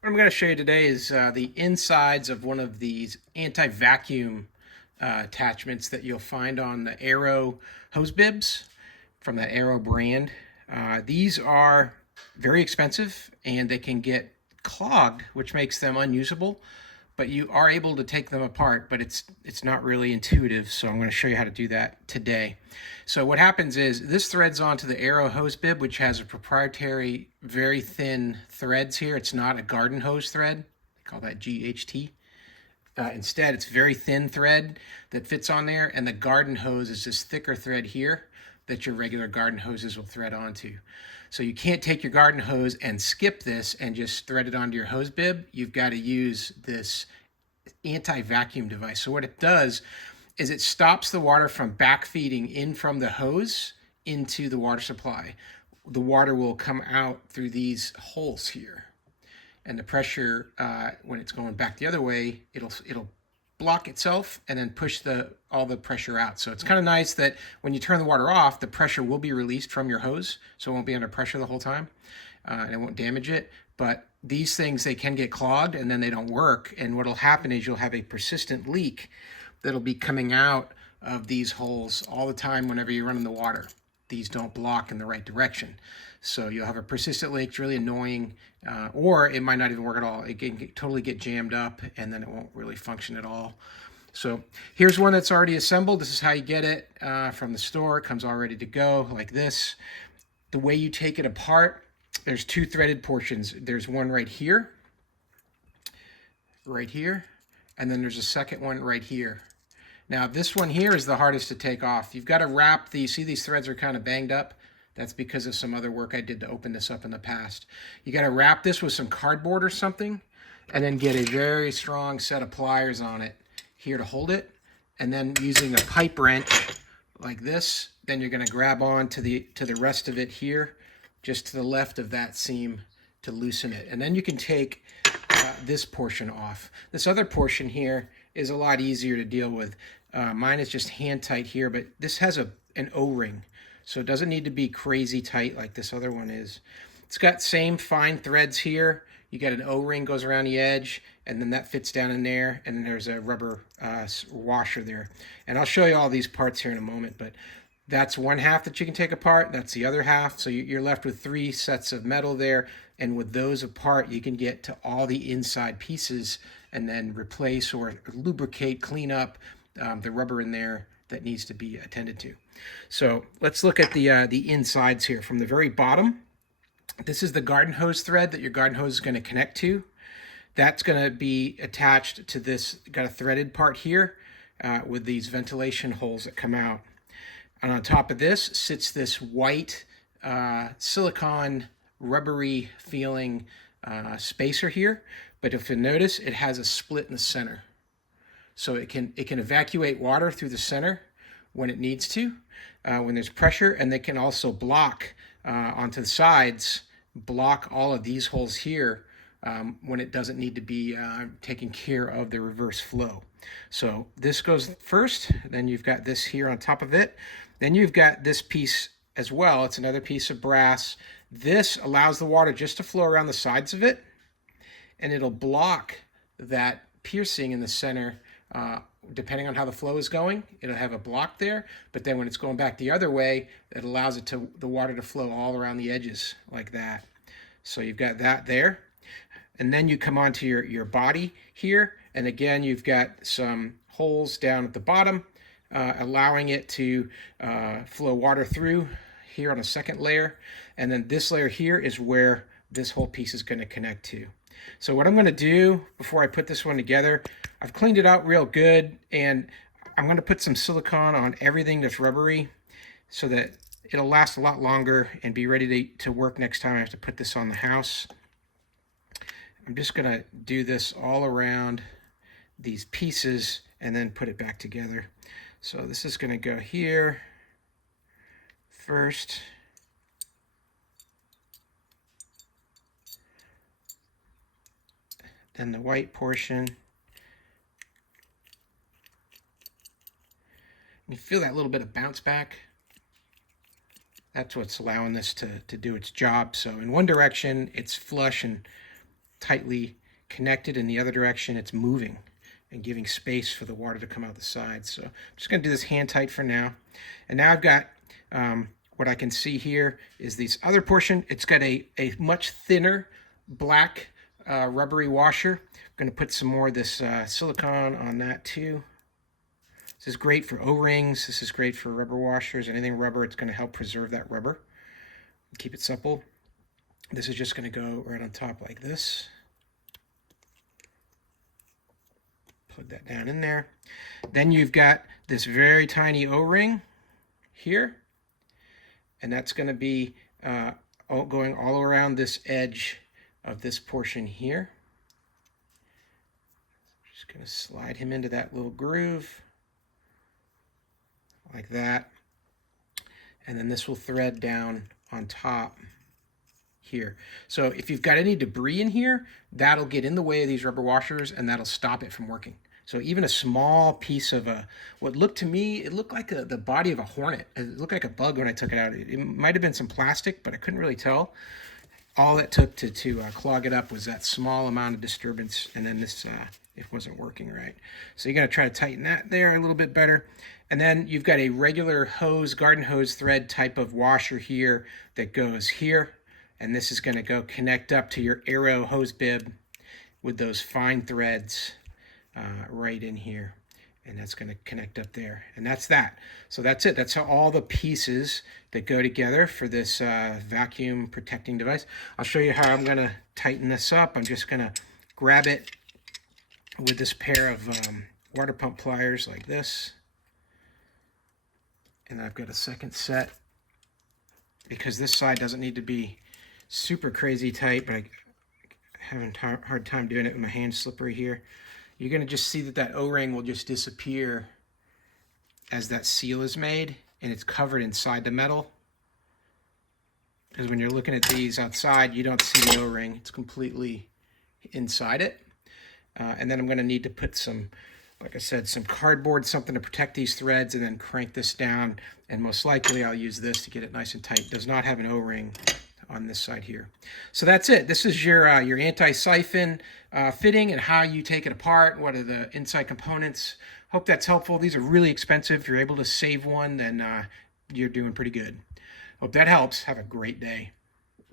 What I'm going to show you today is the insides of one of these anti-vacuum attachments that you'll find on the Arrow hose bibs from the Arrow brand. These are very expensive and they can get clogged, which makes them unusable. But you are able to take them apart, but it's not really intuitive. So I'm going to show you how to do that today. So what happens is this threads onto the Arrow hose bib, which has a proprietary, very thin threads here. It's not a garden hose thread. They call that GHT. Instead, it's very thin thread that fits on there, and the garden hose is this thicker thread here that your regular garden hoses will thread onto. So you can't take your garden hose and skip this and just thread it onto your hose bib. You've got to use this anti-vacuum device. So what it does is it stops the water from backfeeding in from the hose into the water supply. The water will come out through these holes here, and the pressure when it's going back the other way, it'll block itself and then push all the pressure out. So it's kind of nice that when you turn the water off, the pressure will be released from your hose, so it won't be under pressure the whole time, and it won't damage it. But these things, they can get clogged and then they don't work, and what'll happen is you'll have a persistent leak that'll be coming out of these holes all the time whenever you're running the water. These don't block in the right direction. So you'll have a persistent leak. It's really annoying, or it might not even work at all. It can totally get jammed up and then it won't really function at all. So here's one that's already assembled. This is how you get it from the store. It comes all ready to go like this. The way you take it apart, there's two threaded portions. There's one right here, and then there's a second one right here. Now this one here is the hardest to take off. You've got to wrap these. See, these threads are kind of banged up. That's because of some other work I did to open this up in the past. You got to wrap this with some cardboard or something, and then get a very strong set of pliers on it here to hold it. And then using a pipe wrench like this, then you're going to grab on to the rest of it here, just to the left of that seam to loosen it. And then you can take this portion off. This other portion here is a lot easier to deal with. Mine is just hand tight here, but this has an O-ring. So it doesn't need to be crazy tight like this other one is. It's got same fine threads here. You got an O-ring goes around the edge, and then that fits down in there, and then there's a rubber washer there. And I'll show you all these parts here in a moment, but that's one half that you can take apart. That's the other half. So you're left with 3 sets of metal there, and with those apart, you can get to all the inside pieces and then replace or lubricate, clean up the rubber in there that needs to be attended to. So let's look at the insides here. From the very bottom, this is the garden hose thread that your garden hose is going to connect to. That's going to be attached to this, got a threaded part here with these ventilation holes that come out. And on top of this sits this white silicone rubbery feeling spacer here. But if you notice, it has a split in the center. So it can evacuate water through the center when it needs to, when there's pressure, and they can also block onto the sides, block all of these holes here when it doesn't need to be taking care of the reverse flow. So this goes first, then you've got this here on top of it. Then you've got this piece as well. It's another piece of brass. This allows the water just to flow around the sides of it, and it'll block that piercing in the center. Depending on how the flow is going, it'll have a block there, but then when it's going back the other way, it allows the water to flow all around the edges like that. So you've got that there. And then you come onto your body here, and again, you've got some holes down at the bottom, allowing it to flow water through here on a second layer. And then this layer here is where this whole piece is going to connect to. So what I'm going to do before I put this one together, I've cleaned it out real good, and I'm going to put some silicone on everything that's rubbery so that it'll last a lot longer and be ready to work next time I have to put this on the house. I'm just going to do this all around these pieces and then put it back together. So this is going to go here first. Then the white portion. You feel that little bit of bounce back. That's what's allowing this to do its job. So in one direction, it's flush and tightly connected. In the other direction, it's moving and giving space for the water to come out the sides. So I'm just going to do this hand tight for now. And now I've got what I can see here is this other portion. It's got a much thinner black rubbery washer. I'm going to put some more of this silicone on that too. This is great for O-rings. This is great for rubber washers. Anything rubber, it's going to help preserve that rubber. Keep it supple. This is just going to go right on top like this. Plug that down in there. Then you've got this very tiny O-ring here. And that's going to be going all around this edge of this portion here. Just going to slide him into that little groove like that. And then this will thread down on top here. So if you've got any debris in here, that'll get in the way of these rubber washers and that'll stop it from working. So even a small piece of what looked to me, it looked like the body of a hornet. It looked like a bug when I took it out. It might have been some plastic, but I couldn't really tell. All it took to clog it up was that small amount of disturbance, and then this it wasn't working right. So you're going to try to tighten that there a little bit better. And then you've got a regular hose, garden hose thread type of washer here that goes here. And this is going to go connect up to your Arrow hose bib with those fine threads right in here. And that's going to connect up there. And that's that. So that's it. That's how all the pieces that go together for this vacuum protecting device. I'll show you how I'm going to tighten this up. I'm just going to grab it with this pair of water pump pliers like this. And I've got a second set because this side doesn't need to be super crazy tight, but I'm having a hard time doing it with my hand slippery here. You're going to just see that that O-ring will just disappear as that seal is made and it's covered inside the metal. Because when you're looking at these outside, you don't see the O-ring. It's completely inside it. And then I'm going to need to put some, like I said, some cardboard, something to protect these threads, and then crank this down. And most likely I'll use this to get it nice and tight. It does not have an O-ring on this side here. So that's it. This is your anti-siphon fitting and how you take it apart. What are the inside components? Hope that's helpful. These are really expensive. If you're able to save one, then you're doing pretty good. Hope that helps. Have a great day.